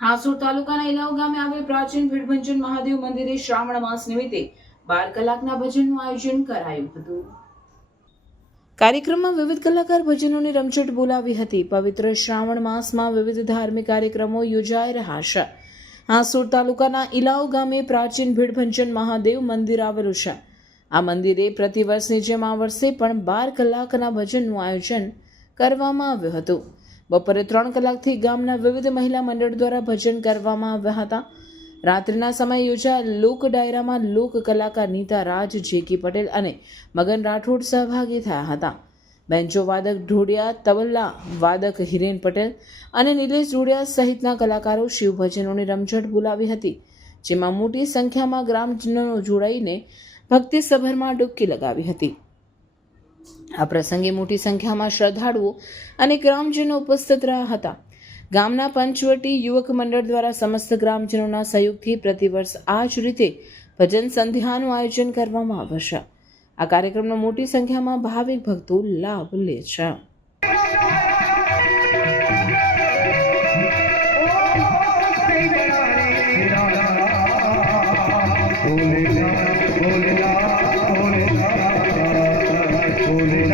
હાસોડ તાલુકાના ઇલાવ ગામે આવેલ પ્રાચીન ભીડભંજન મહાદેવ મંદિરે શ્રાવણ માસ નિમિત્તે 12 કલાકના ભજનનું આયોજન કરાયું હતું. કાર્યક્રમમાં વિવિધ કલાકાર ભજનોની રમઝટ બોલાવી હતી. પવિત્ર શ્રાવણ માસમાં વિવિધ ધાર્મિક કાર્યક્રમો યોજાઈ રહ્યા છે. હાસોડ તાલુકાના ઇલાવ ગામે પ્રાચીન ભીડભંજન મહાદેવ મંદિર આવેલું છે. આ મંદિરે પ્રતિવર્ષની જેમ આ વર્ષે પણ 12 કલાકના ભજનનું આયોજન કરવામાં આવ્યું હતું. બપોરે 3 કલાકથી ગામના વિવિધ મહિલા મંડળ દ્વારા ભજન કરવામાં આવ્યા હતા. રાત્રિના સમયે યોજાયેલ લોક ડાયરામાં લોક કલાકાર નીતા રાજ, જેકી પટેલ અને મગન રાઠોડ સહભાગી થયા હતા. બેન્જો વાદક ઢોડિયા, તબલા વાદક હિરેન પટેલ અને નિલેશ ઢોડિયા સહિતના કલાકારો શિવ ભજનોની રમઝટ બોલાવી હતી, જેમાં મોટી સંખ્યામાં ગ્રામજનો જોડાઈને ભક્તિસભરમાં ડૂબકી લગાવી હતી. આ પ્રસંગે મોટી સંખ્યામાં શ્રદ્ધાળુઓ અને ગ્રામજનો ઉપસ્થિત રહ્યા હતા. ગામના પંચવટી યુવક મંડળ દ્વારા સમસ્ત ગ્રામજનોના સહયોગથી પ્રતિવર્ષ આ જ રીતે ભજન સંધ્યાનું આયોજન કરવામાં આવે છે. આ કાર્યક્રમનો મોટી સંખ્યામાં ભાવિક ભક્તો લાભ લે છે. ભોલેનાથ ભોલેનાથ ભોલેનાથ ભોલેનાથ